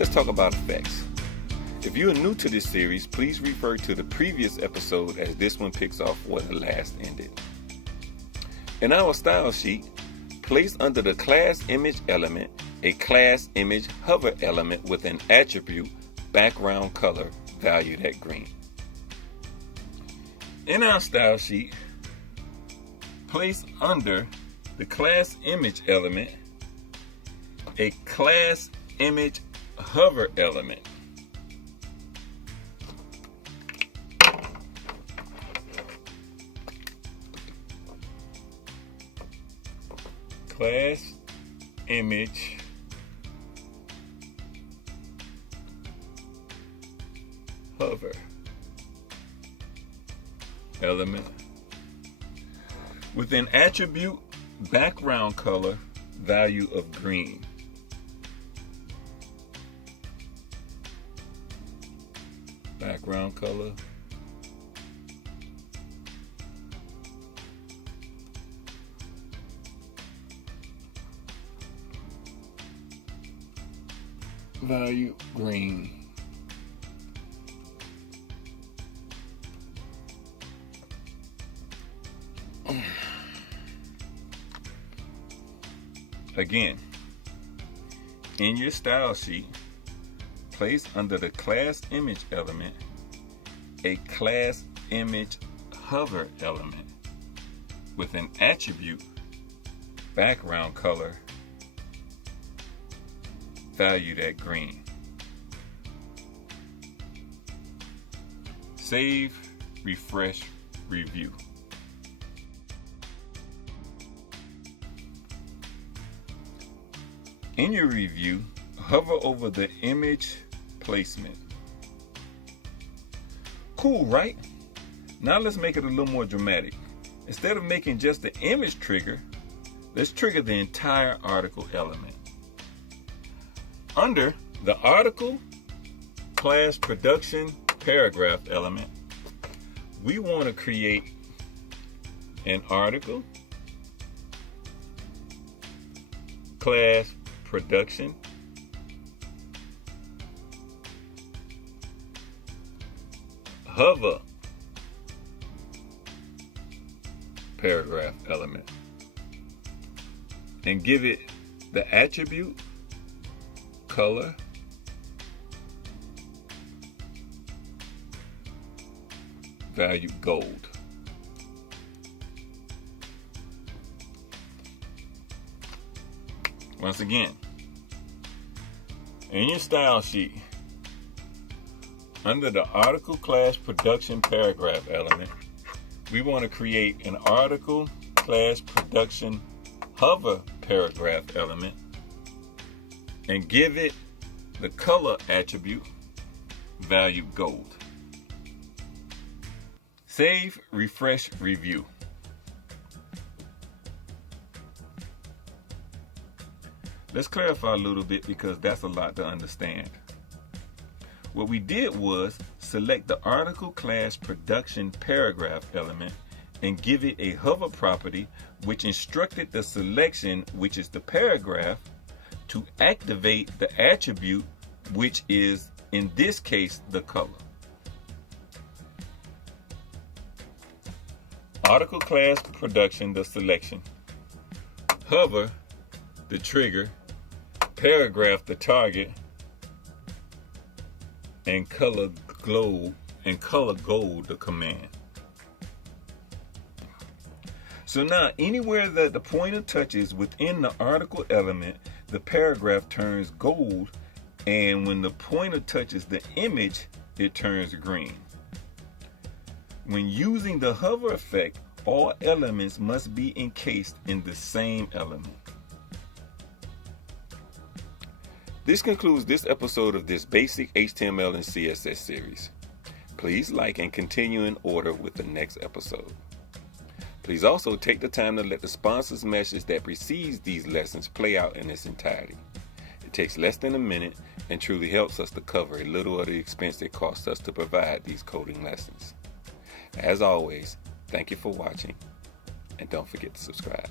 let's talk about effects. If you are new to this series, please refer to the previous episode as this one picks off where the last ended. In our style sheet, place under the class image element a class image hover element with an attribute background color valued at green. In our style sheet, place under the class image element a class image hover element. Class image hover element with an attribute background color value of green. Background color value green. Again, in your style sheet, place under the class image element a class image hover element with an attribute background color valued at green. Save, refresh, review. In your review, hover over the image placement. Cool, right? Now let's make it a little more dramatic. Instead of making just the image trigger, let's trigger the entire article element. Under the article class production paragraph element, we want to create an article class production hover paragraph element and give it the attribute color value gold. Once again, in your style sheet, under the article class production paragraph element, we want to create an article class production hover paragraph element and give it the color attribute value gold. Save, refresh, review. Let's clarify a little bit because that's a lot to understand. What we did was select the article class production paragraph element and give it a hover property which instructed the selection, which is the paragraph, to activate the attribute, which is in this case the color. Article class production, the selection. Hover, the trigger. Paragraph, the target. And color gold, the command. So now anywhere that the pointer touches within the article element, the paragraph turns gold, and when the pointer touches the image, it turns green. When using the hover effect, all elements must be encased in the same element. This concludes this episode of this basic HTML and CSS series. Please like and continue in order with the next episode. Please also take the time to let the sponsor's message that precedes these lessons play out in its entirety. It takes less than a minute and truly helps us to cover a little of the expense it costs us to provide these coding lessons. As always, thank you for watching, and don't forget to subscribe.